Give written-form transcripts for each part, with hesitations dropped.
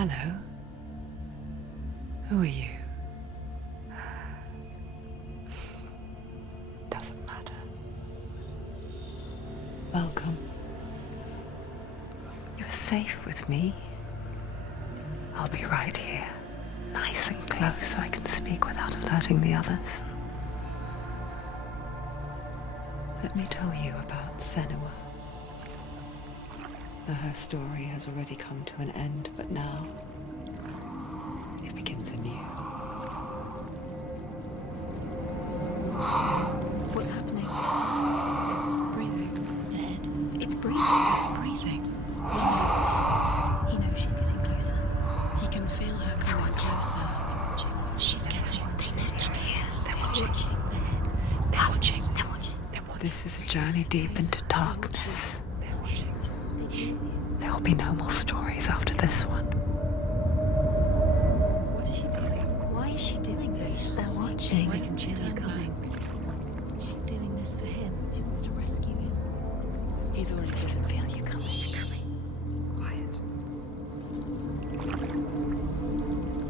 Hello. Who are you? Doesn't matter. Welcome. You're safe with me. I'll be right here, nice and close so I can speak without alerting the others. Let me tell you about Senua. Her story has already come to an end, but now it begins anew. What's happening? It's breathing. Dead. It's breathing. It's breathing. He knows she's getting closer. He can feel her coming closer. She's getting closer. They're watching. They're watching. They're watching. They're watching. This is a journey deep into darkness. There will be no more stories after this one. What is she doing? Why is she doing this? They're watching. They can feel you coming. She's doing this for him. She wants to rescue him. He's already dead. I feel you coming. Quiet.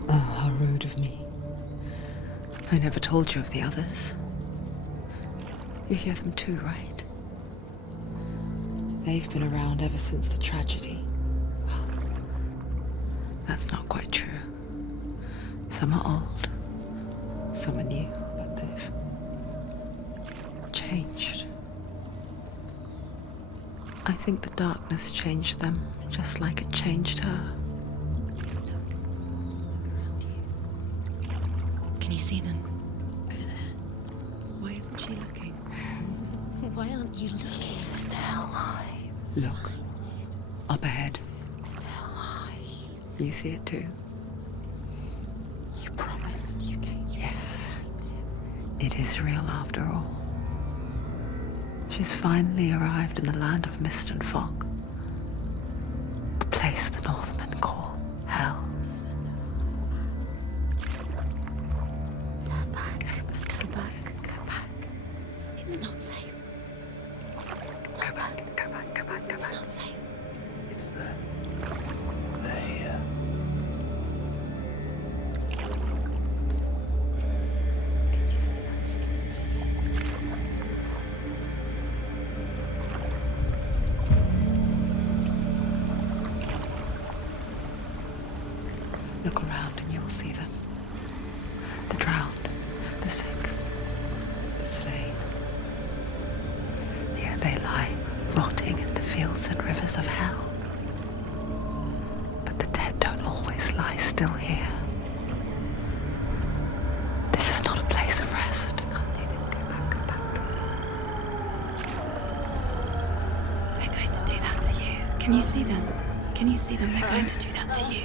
Oh, how rude of me. I never told you of the others. You hear them too, right? They've been around ever since the tragedy. Well, that's not quite true. Some are old, some are new, but they've changed. I think the darkness changed them, just like it changed her. Can you see them? Over there. Why isn't she looking? Why aren't you looking? It's in Helheim. Look, up ahead. Helheim. You see it too? You promised you came. Yes. It is real after all. She's finally arrived in the land of mist and fog. The place the Northmen call Hell. Turn back. Go back. Go back. It's not safe. Go back. Go back. Go back. Go It's back. not safe. It's them. They're here. Can you see that? I can see it. Look around and you will see them. The drowned, the sick, the slain. Here they lie, rotting in the fields and rivers of hell. But the dead don't always lie still here. You see them. This is not a place of rest. I can't do this. Go back. Go back. They're going to do that to you. Can you see them? Can you see them? They're going to do that to you.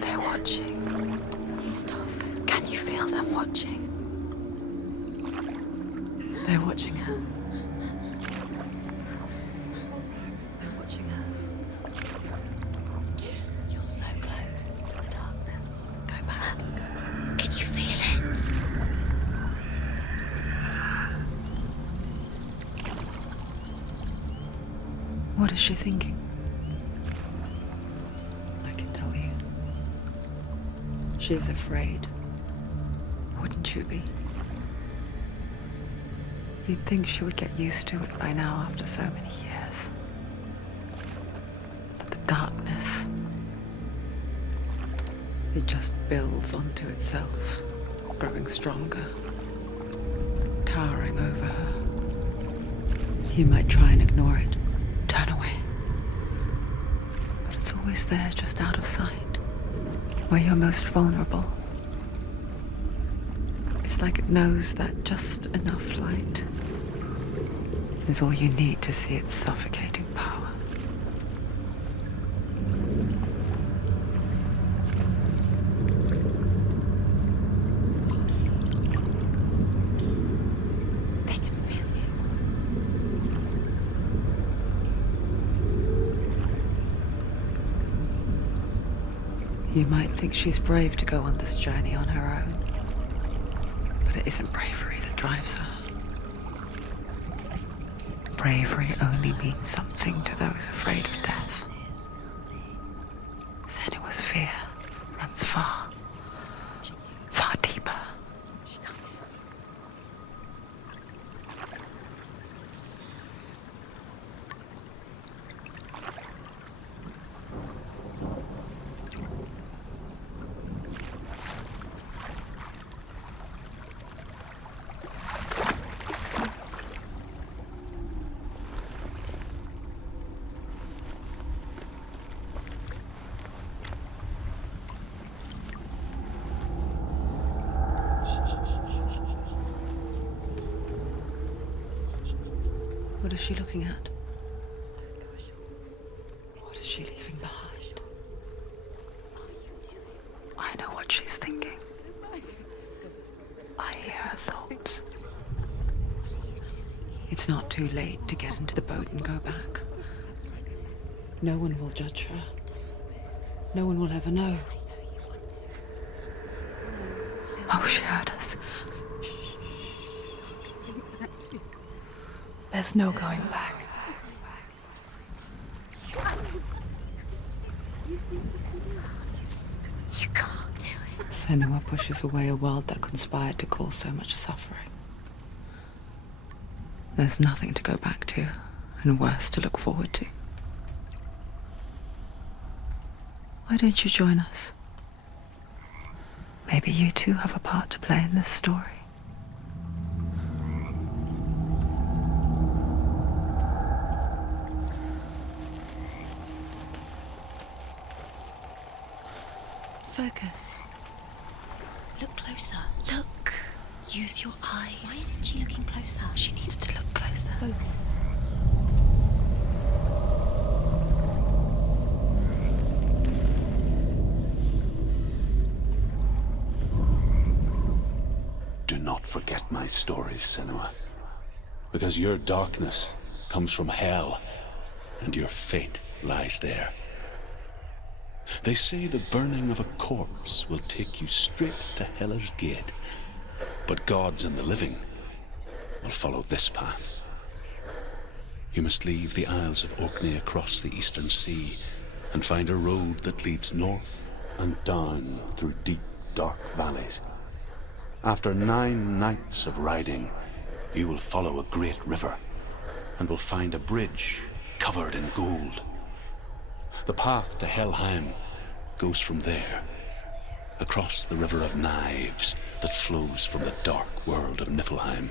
They're watching. Stop. Can you feel them watching? They're watching her. They're watching her. You're so close to the darkness. Go back. Can you feel it? What is she thinking? I can tell you. She's afraid. Wouldn't you be? You'd think she would get used to it by now after so many years. But the darkness, it just builds onto itself, growing stronger, towering over her. You might try and ignore it, turn away. But it's always there, just out of sight, where you're most vulnerable. It's like it knows that just enough light is all you need to see its suffocating power. They can feel you. You might think she's brave to go on this journey on her own, but it isn't bravery that drives her. bravery only means something to those afraid of death. Senua's fear runs far, far deeper. What is she looking at? What is she leaving behind? I know what she's thinking. I hear her thoughts. It's not too late to get into the boat and go back. No one will judge her. No one will ever know. Oh, she heard us. There's no going back. You can't do it. Senua pushes away a world that conspired to cause so much suffering. There's nothing to go back to, and worse to look forward to. Why don't you join us? Maybe you too have a part to play in this story. Focus. Look closer. Look. Use your eyes. Why isn't she looking closer? She needs to look closer. Focus. Do not forget my stories, Senua. Because your darkness comes from hell, and your fate lies there. They say the burning of a corpse will take you straight to Hela's gate, but gods and the living will follow this path. You must leave the Isles of Orkney across the eastern sea and find a road that leads north and down through deep, dark valleys. After 9 nights of riding, you will follow a great river and will find a bridge covered in gold. The path to Helheim goes from there, across the river of knives that flows from the dark world of Niflheim.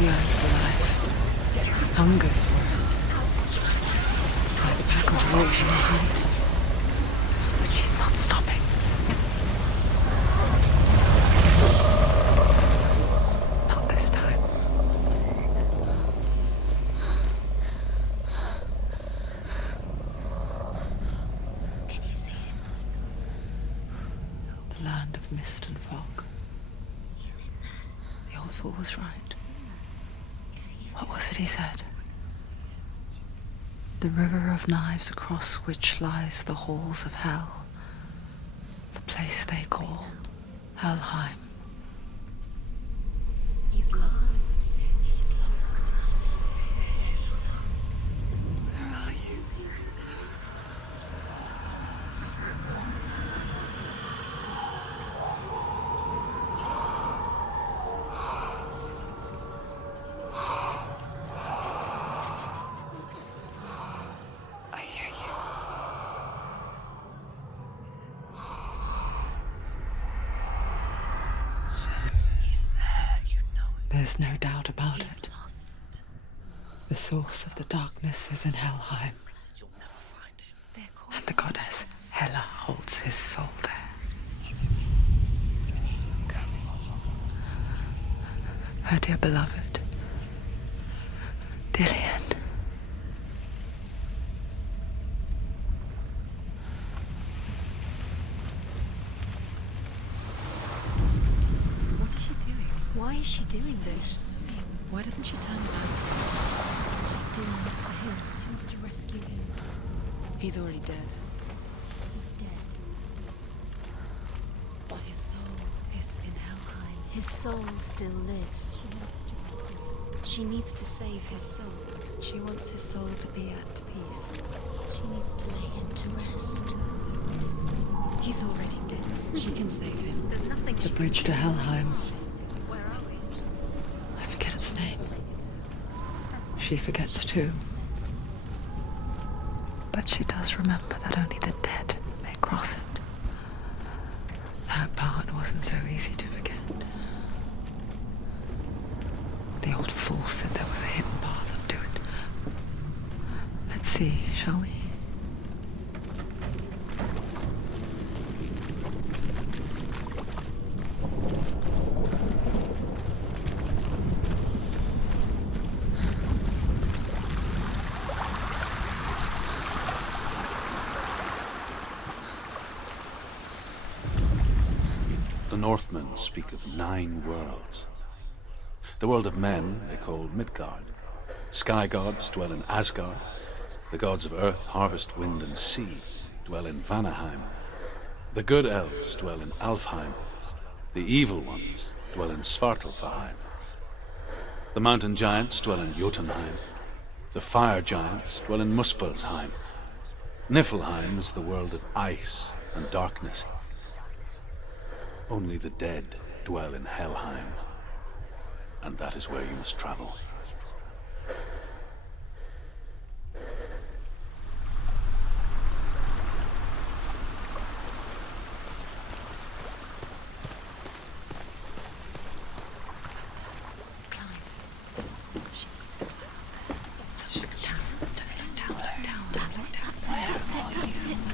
Yearns for life, hungers for it, like a pack of wolves in a hunt. But she's not stopping. Not this time. Can you see it? The land of mist and fog. He's in there. The old fool was right. You see him? What was it he said? The river of knives across which lies the halls of hell. The place they call Helheim. He's lost. He's lost. Where are you? I hear you. There's no doubt about it. The source of the darkness is in Helheim. And the goddess Hela holds his soul there. Her dear beloved, Dillian. What is she doing? Why is she doing this? Why doesn't she turn back? She's doing this for him. She wants to rescue him. He's already dead. He's dead. But his soul is in Helheim. His soul still lives. She needs to save his soul. She wants his soul to be at peace. She needs to lay him to rest. He's already dead. She can save him. There's nothing The she bridge to Helheim. Where are we? I forget its name. She forgets too. But she does remember that only the dead may cross it. That part wasn't so easy to forget. The old fool said there was a hidden path up to it. Let's see, shall we? The Northmen speak of 9 worlds. The world of men they call Midgard. Sky gods dwell in Asgard. The gods of earth, harvest, wind, and sea dwell in Vanaheim. The good elves dwell in Alfheim. The evil ones dwell in Svartalfheim. The mountain giants dwell in Jotunheim. The fire giants dwell in Muspelheim. Niflheim is the world of ice and darkness. Only the dead dwell in Helheim, and that is where you must travel.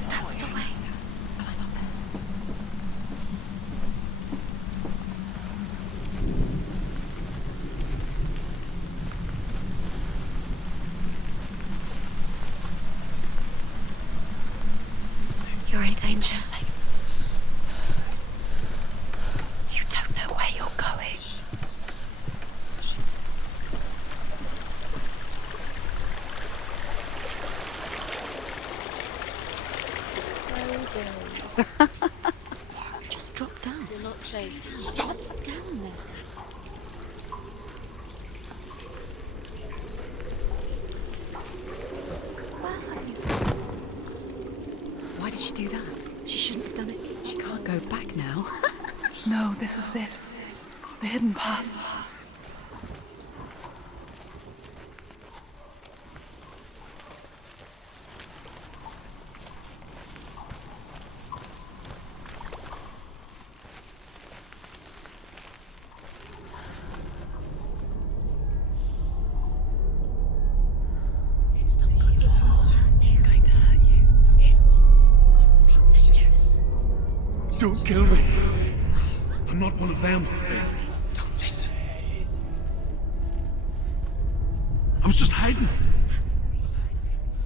That's the way. You're in danger. You don't know where you're going. So brave. Just drop down. You're not safe. Stop down there. Why did she do that? She shouldn't have done it. She can't go back now. No, this is it. The hidden path. He's going to hurt you. It's dangerous. Don't kill me. I'm not one of them. Don't listen. I was just hiding.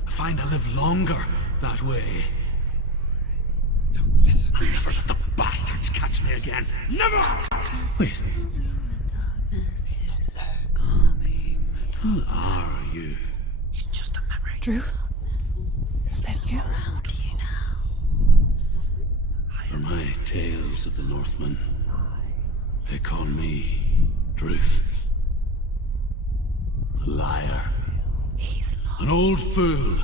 I find I live longer that way. Don't listen. I'll never let the bastards catch me again. Never! Wait. Who are you? It's just a memory. Druth? Is that you? How do you know? For my tales of the Northmen, they call me Druth. The liar. He's lost. An old fool.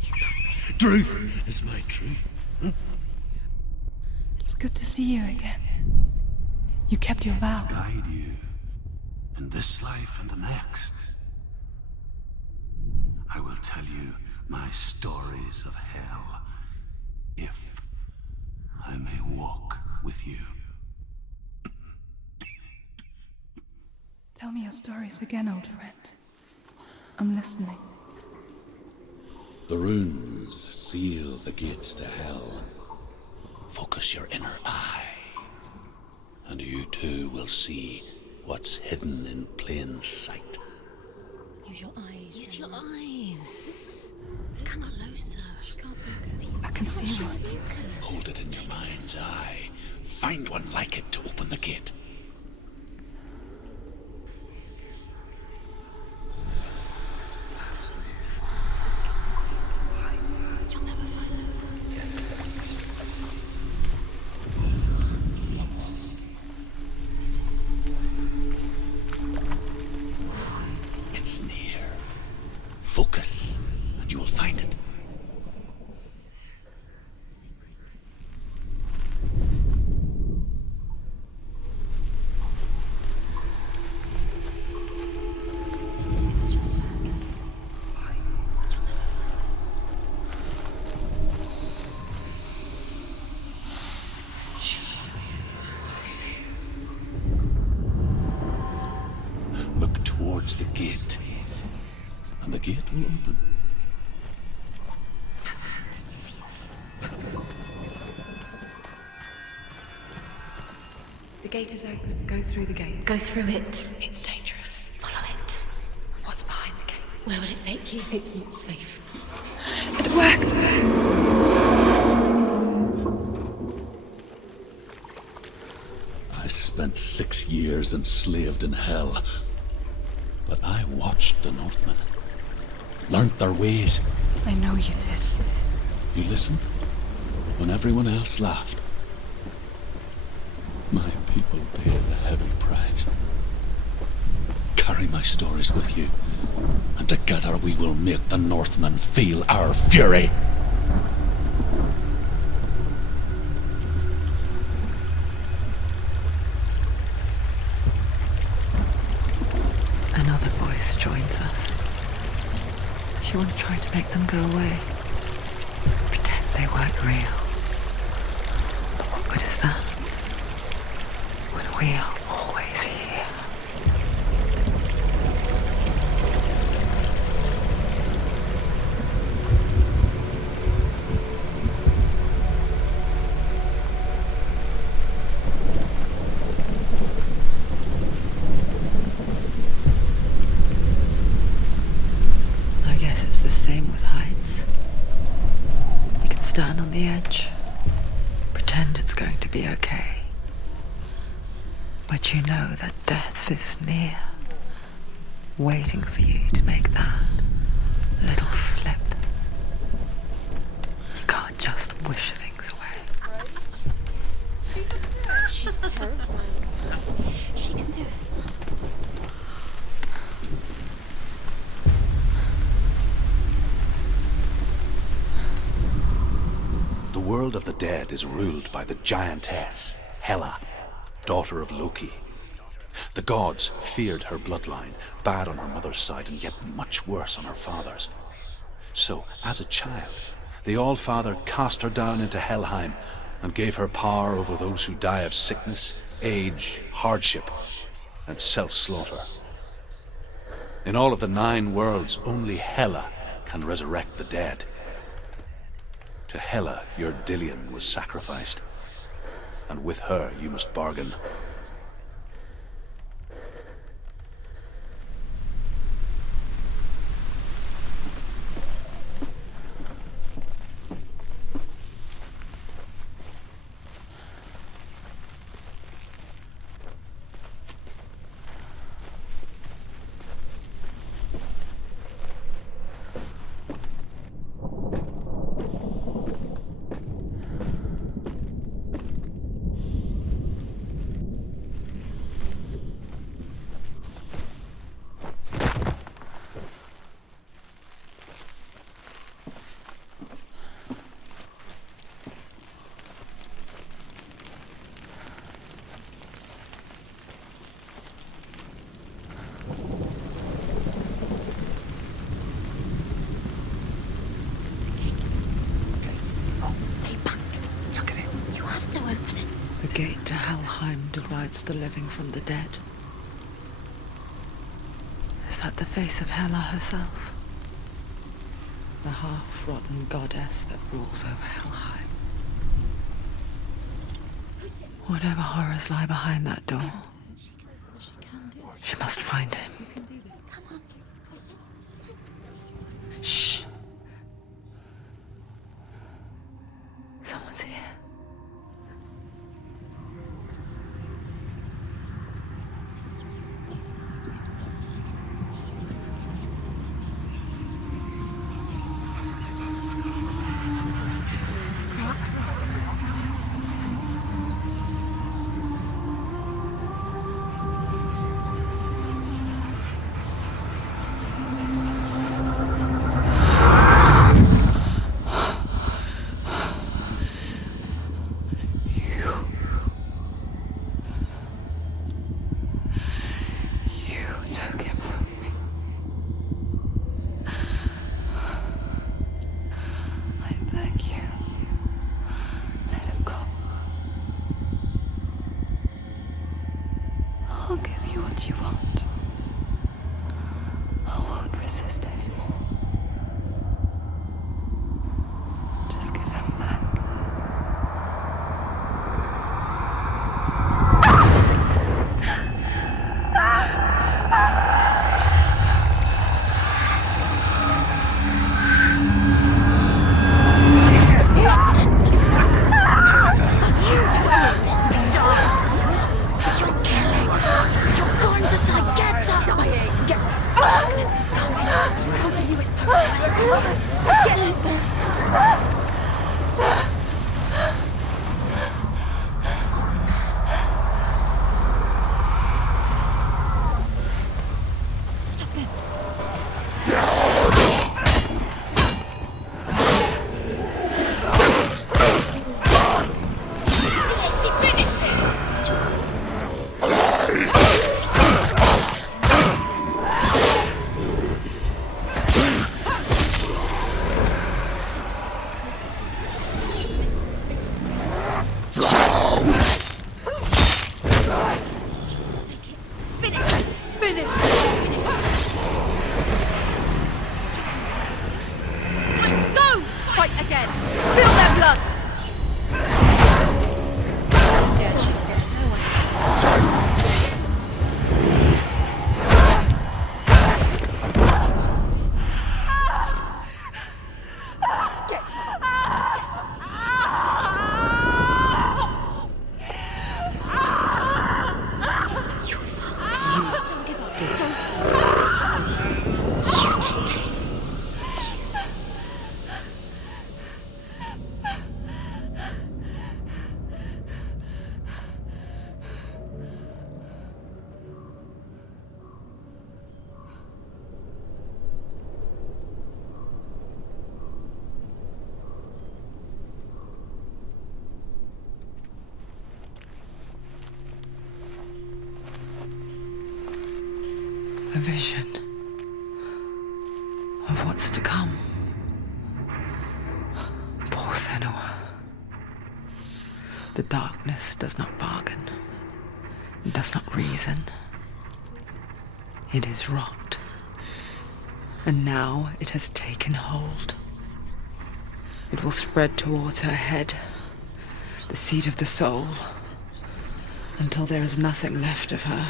He's not real. Truth is my truth. It's good to see you again. You kept your vow. Guide you in this life and the next. I will tell you my stories of hell, if I may walk with you. Tell me your stories again, old friend. I'm listening. The runes seal the gates to hell. Focus your inner eye, and you too will see what's hidden in plain sight. Use your eyes. Use your eyes. Come closer. She can't focus. I can see one. Hold it in your mind's eye. Find one like it to open the gate. You'll never find her. It's near. Focus, and you will find it. It's just that. Look towards the gate, and the gate will open. The gate is open. Go through the gate. Go through it. It's dangerous. Follow it. What's behind the gate? Where will it take you? It's not safe. It worked! I spent 6 years enslaved in hell, but I watched the Northmen, learnt their ways. I know you did. You listened when everyone else laughed. My people paid a heavy price. Carry my stories with you, and together we will make the Northmen feel our fury. Another voice joins us. She once tried to make them go away. Pretend they weren't real. But what good is that? When we are always here. I guess it's the same with heights. You can stand on the edge, pretend it's going to be okay. But you know that death is near, waiting for you to make that little slip. You can't just wish things away. She's terrifying. She can do it. The world of the dead is ruled by the giantess, Hela, daughter of Loki. The gods feared her bloodline, bad on her mother's side and yet much worse on her father's. So, as a child, the All-Father cast her down into Helheim and gave her power over those who die of sickness, age, hardship, and self-slaughter. In all of the 9 worlds, only Hela can resurrect the dead. To Hela, your Dillion was sacrificed, and with her you must bargain. Stay back. Look at it. You have to open it. The gate to Helheim divides the living from the dead. at the face of Hela herself. The half-rotten goddess that rules over Helheim. Whatever horrors lie behind that door, she must find him. Shh. Someone's here. I'll give you what you want. I won't resist anymore. Just give him back. A vision of what's to come. Poor Senua. The darkness does not bargain. It does not reason. It is rot. And now it has taken hold. It will spread towards her head, the seat of the soul, until there is nothing left of her.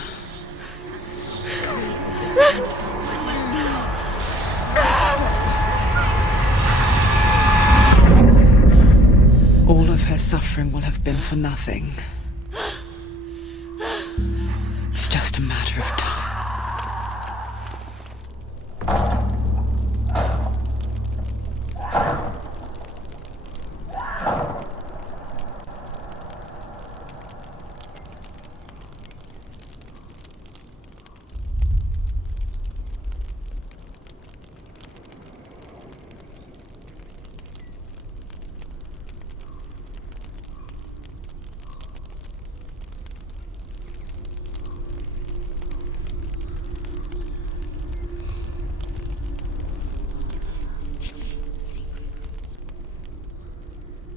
All of her suffering will have been for nothing. It's just a matter of time.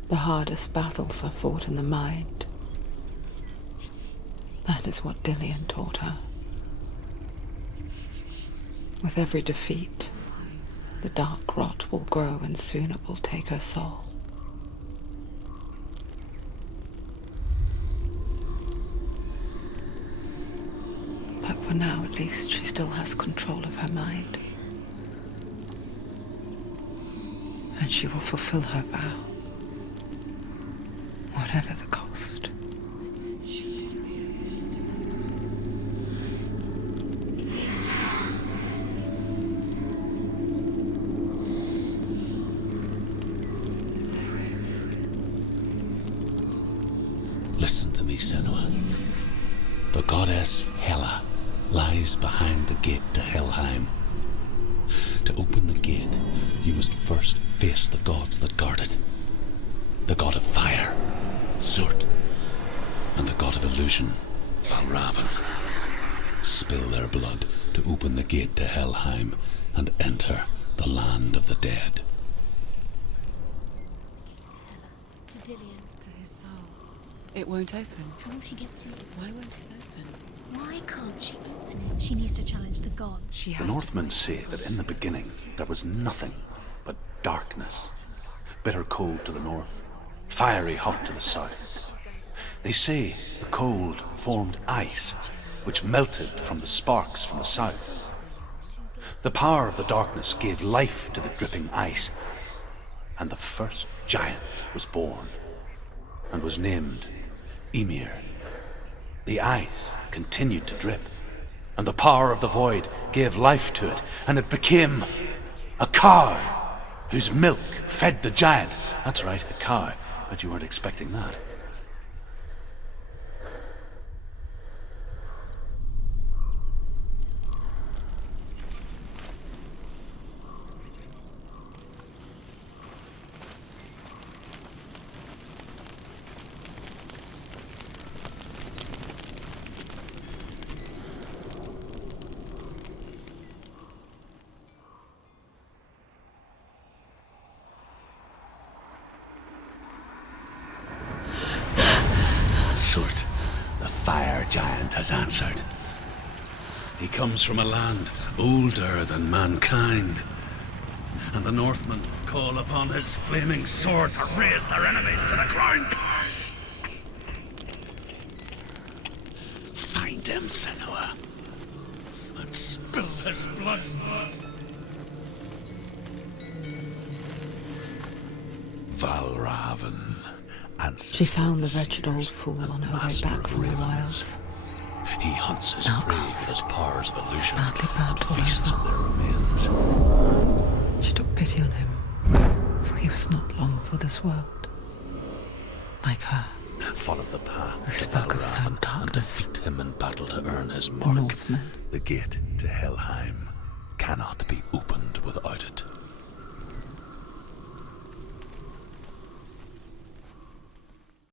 The hardest battles are fought in the mind. That is what Dillian taught her. With every defeat, the dark rot will grow and soon it will take her soul. But for now, at least, she still has control of her mind. And she will fulfill her vow, whatever the cost. Listen to me, Senua. The goddess Hela lies behind the gate to Helheim. To open the gate, you must first face the gods that guard it. The god of fire, Zurt, and the god of illusion, Valravn. Spill their blood to open the gate to Helheim and enter the land of the dead. To Dillian. To his soul. It won't open. Will she get through? Why won't it open? Why can't she open? She needs to challenge the gods. She The has Northmen say that in the beginning there was nothing but darkness. Bitter cold to the north, fiery hot to the south. They say the cold formed ice, which melted from the sparks from the south. The power of the darkness gave life to the dripping ice, and the first giant was born, and was named Ymir. The ice continued to drip, and the power of the void gave life to it, and it became a cow whose milk fed the giant. That's right, a cow. Bet you weren't expecting that. Zurt, the fire giant, has answered. He comes from a land older than mankind, and the Northmen call upon his flaming sword to raze their enemies to the ground. Find him, Senua, and spill his blood. Valravn. She found the wretched old fool on her way back from the wilds. He hunts his Now prey cast, with his powers of illusion badly burned and for feasts her on their remains. She took pity on him, for he was not long for this world. Like her, Follow the path who to spoke of his own Valravn and darkness. defeat him in battle to earn his The mark. Northmen. The gate to Helheim cannot be opened without it.